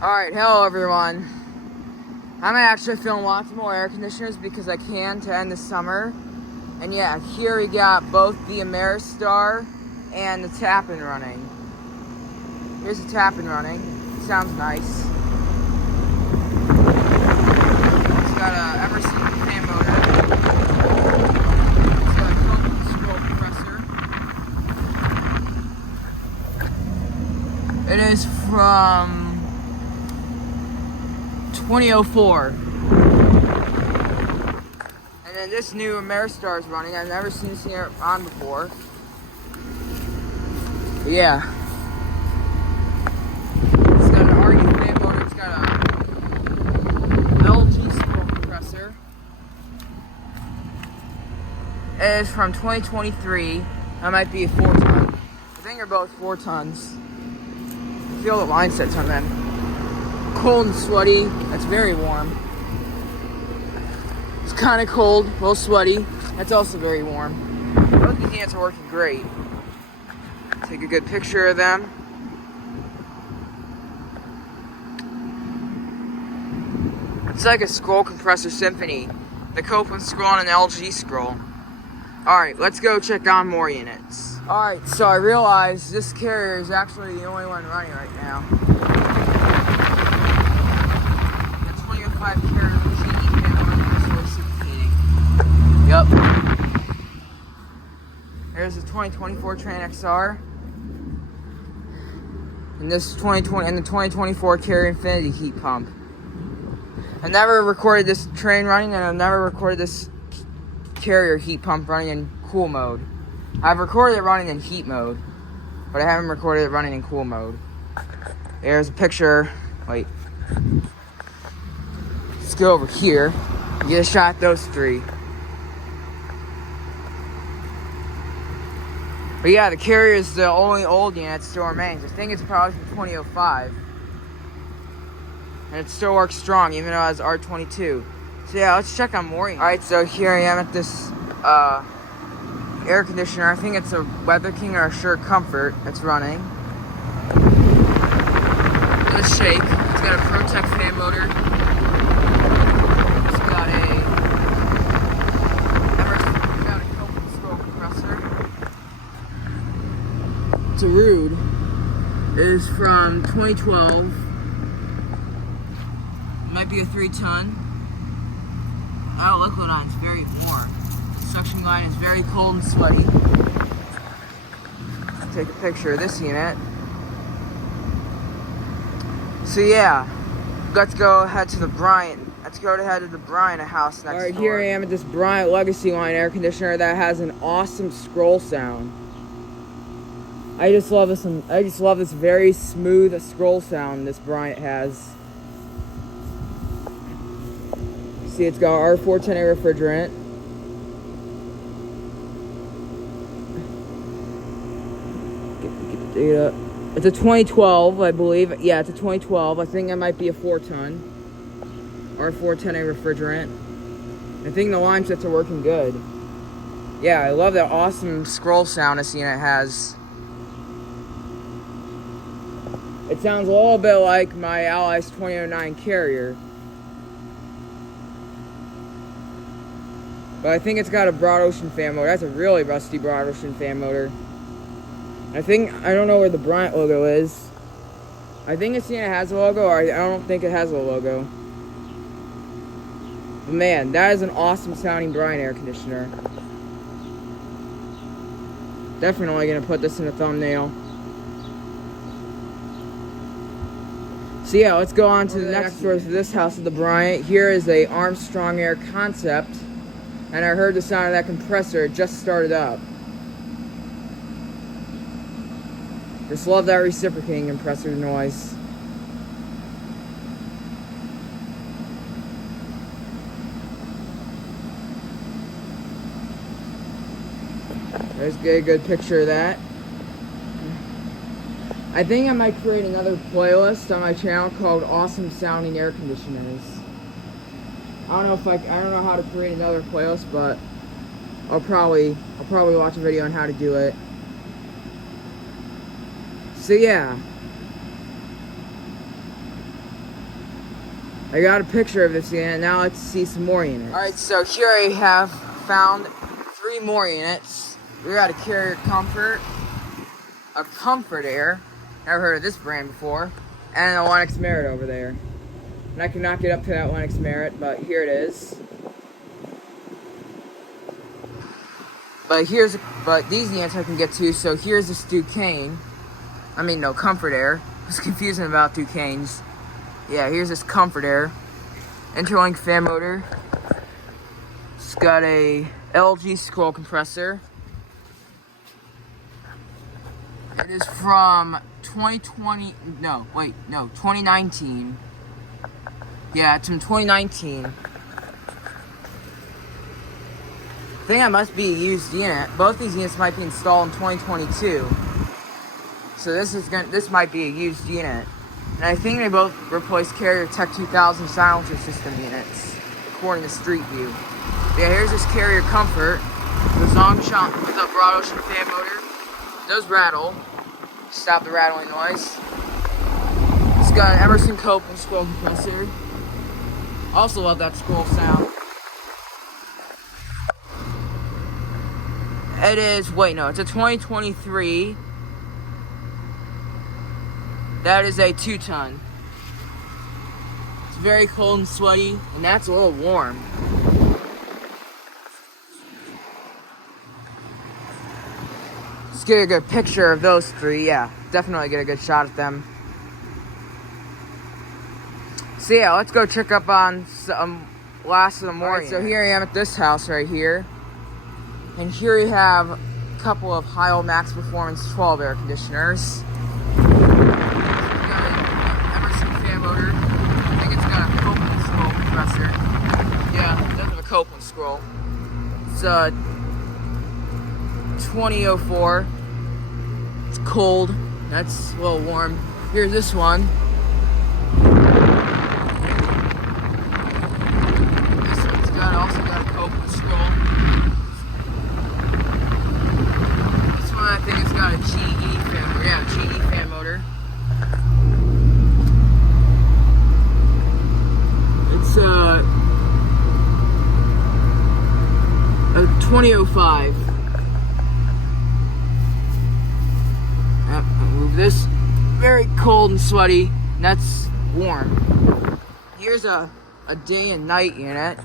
Alright, hello everyone. I'm actually filming lots more air conditioners because I can to end the summer. And yeah, here we got both the Ameristar and the Tappan running. Here's the Tappan running. It sounds nice. It's got a Emerson fan motor. It's got a Goodman scroll compressor. It is from 2004. And then this new Ameristar is running. I've never seen this here on before. But yeah. It's got an Aire fan motor. It's got a LG scroll compressor. It is from 2023. That might be a 4-ton. I think they're both 4 tons. I feel the line sets on them. Cold and sweaty. That's very warm. It's kind of cold, a little sweaty. That's also very warm. Both these units are working great. Take a good picture of them. It's like a scroll compressor symphony. The Copeland scroll and an LG scroll. Alright, let's go check on more units. Alright, so I realized this carrier is actually the only one running right now. Yep. There's a 2024 Trane XR. And this 2020 and the 2024 Carrier Infinity heat pump. I never recorded this Trane running, and I've never recorded this Carrier heat pump running in cool mode. I've recorded it running in heat mode, but I haven't recorded it running in cool mode. There's a picture. Wait. Let's go over here and get a shot at those three. But yeah, the Carrier is the only old unit that still remains. I think it's probably from 2005. And it still works strong, even though it has R22. So yeah, let's check on more units. Alright, so here I am at this air conditioner. I think it's a Weather King or a Sure Comfort that's running. Let's shake. It's got a ProTech fan motor. It's got a Copeland scroll compressor. It's a Ruud. It is from 2012. It might be a 3-ton. Oh, liquid line is very warm. The suction line is very cold and sweaty. Let's take a picture of this unit. So yeah, let's go ahead to the Bryant. Let's go ahead to the Bryant house next door. Alright, here I am at this Bryant Legacy line air conditioner that has an awesome scroll sound. I just love this very smooth scroll sound this Bryant has. See, it's got R410A refrigerant. Get the data. It's a 2012, I believe. Yeah, it's a 2012. I think that might be a 4-ton. R410A refrigerant. I think the line sets are working good. Yeah, I love that awesome scroll sound this unit has. It sounds a little bit like my Allies 2009 Carrier. But I think it's got a broad ocean fan motor. That's a really rusty broad ocean fan motor. I don't know where the Bryant logo is. I think this unit has a logo, or I don't think it has a logo. But man, that is an awesome sounding Bryant air conditioner. Definitely gonna put this in a thumbnail. So yeah, let's go on to the next door to this house of the Bryant. Here is a Armstrong Air Concept. And I heard the sound of that compressor. It just started up. Just love that reciprocating compressor noise. Let's get a good picture of that. I think I might create another playlist on my channel called Awesome Sounding Air Conditioners. I don't know how to create another playlist, but I'll probably watch a video on how to do it. So yeah. I got a picture of this unit. Now let's see some more units. Alright, so here I have found 3 more units. We got a Carrier Comfort, a Comfort Aire, never heard of this brand before, and a Lennox Merit over there. And I cannot get up to that Lennox Merit, but here it is. But these units I can get to, so here's this Duquesne. I mean, no, Comfort Aire. I was confusing about Duquesnes. Yeah, here's this Comfort Aire. Interlink fan motor. It's got a LG scroll compressor. It is from 2019. Yeah, it's from 2019. I think that must be a used unit. Both these units might be installed in 2022. So this might be a used unit. And I think they both replace Carrier Tech 2000 silencer system units, according to Street View. Yeah, here's this Carrier Comfort with a broad ocean fan motor. It does rattle. Stop the rattling noise. It's got an Emerson Copeland scroll compressor. Also love that scroll sound. It is, it's a 2023. That is a 2-ton. It's very cold and sweaty, and that's a little warm. Let's get a good picture of those 3. Yeah, definitely get a good shot at them. So yeah, let's go check up on some last of the morning. So here I am at this house right here. And here you have a couple of Heil Max Performance 12 air conditioners. Copeland scroll. It's 2004. It's cold. That's a little warm. Here's this one. This one's also got a Copeland scroll. This one I think it's got a GE fan motor. Yeah, GE fan motor. It's a 2005. I'll move this. Very cold and sweaty. And that's warm. Here's a day and night unit.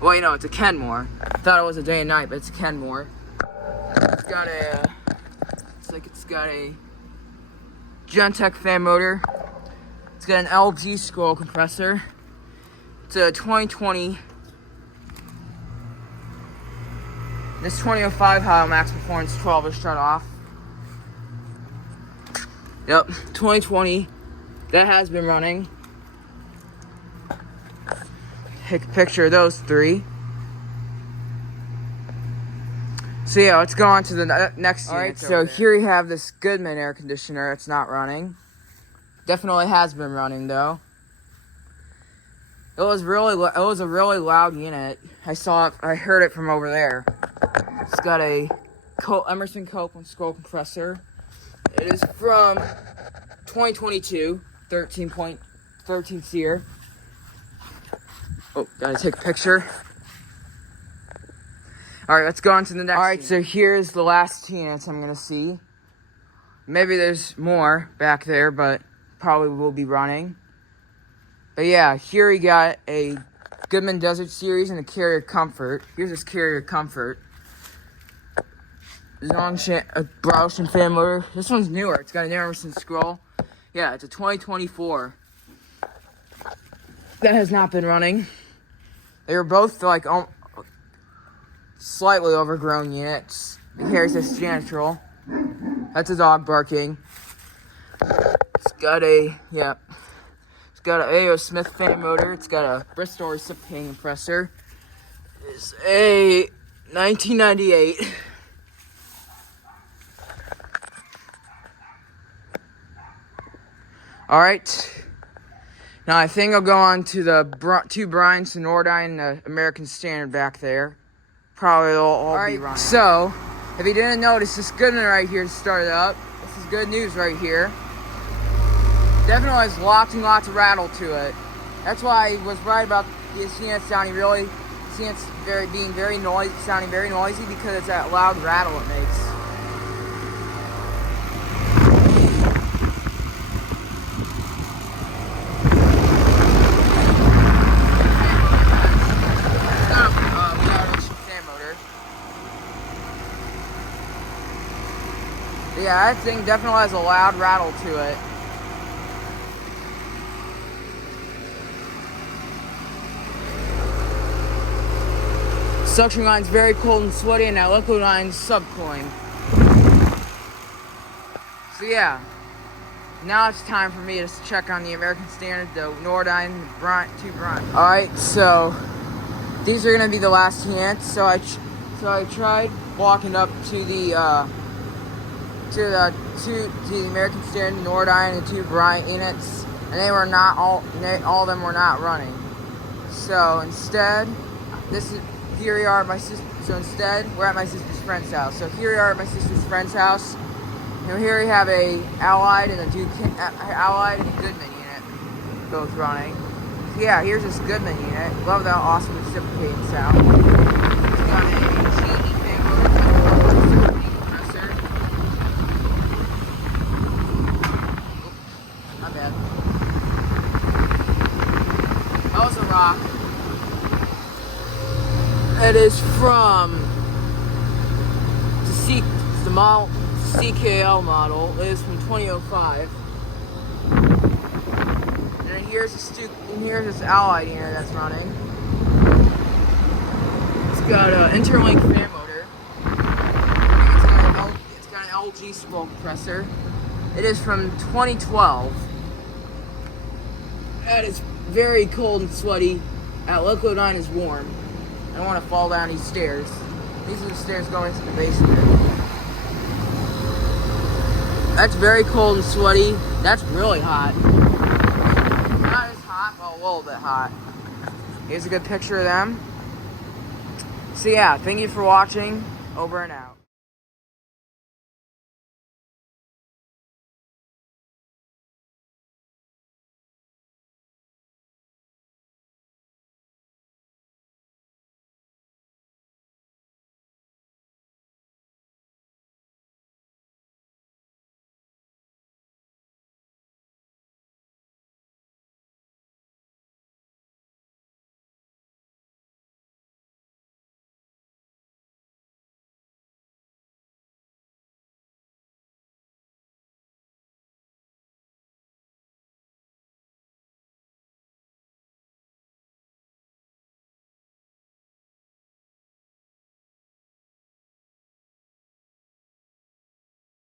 Well, it's a Kenmore. I thought it was a day and night, but it's a Kenmore. It's got a Gentech fan motor. It's got an LG scroll compressor. It's a 2020. This 2005 Heil Max Performance 12 is shut off. Yep, 2020. That has been running. Take a picture of those 3. So yeah, let's go on to the next unit. Alright, so here you have this Goodman air conditioner. It's not running. Definitely has been running though. It was a really loud unit. I heard it from over there. It's got a Emerson Copeland scroll compressor. It is from 2022, 13 SEER. Oh, gotta take a picture. Alright, let's go on to the next. Alright, so here's the last 2 units I'm gonna see. Maybe there's more back there, but probably will be running. But yeah, here we got a Goodman Desert Series and a Carrier Comfort. Here's this Carrier Comfort. A broad ocean fan motor. This one's newer. It's got an Emerson scroll. Yeah, it's a 2024. That has not been running. They were both slightly overgrown units. Here's this janitorial. That's a dog barking. It's got an A.O. Smith fan motor. It's got a Bristol reciprocating compressor. It's a 1998. Alright. Now I think I'll go on to the 2 Bryant and and the American Standard back there. Probably they'll all be running. So, if you didn't notice, this Goodman right here started up. This is good news right here. Definitely has lots and lots of rattle to it. That's why I was right about the unit sounding being very noisy, sounding very noisy, because it's that loud rattle it makes. Yeah, that thing definitely has a loud rattle to it. Suction line's very cold and sweaty, and that liquid line's subcooling. So yeah, now it's time for me to check on the American Standard, the Nordyne, the Bryant, two Bryant. Alright, so these are gonna be the last units. So I tried walking up to the American Standard, the Nordyne, and the two Bryant units, and they were not all of them were not running. So instead, here we are at my sister. So instead, we're at my sister's friend's house. So here we are at my sister's friend's house. And here we have a Allied and a Allied and a Goodman unit, both running. So yeah, here's this Goodman unit. Love that awesome reciprocating sound. It's got a GE fan motor, reciprocating compressor. Oops, my bad. That was a rock. It is from the model CKL model. It is from 2005. And then here's this Allied unit that's running. It's got an interlink fan motor. It's got an LG scroll compressor. It is from 2012. That is very cold and sweaty. That liquid line is warm. I don't want to fall down these stairs. These are the stairs going to the basement. That's very cold and sweaty. That's really hot. Not as hot, but a little bit hot. Here's a good picture of them. So yeah, thank you for watching. Over and out.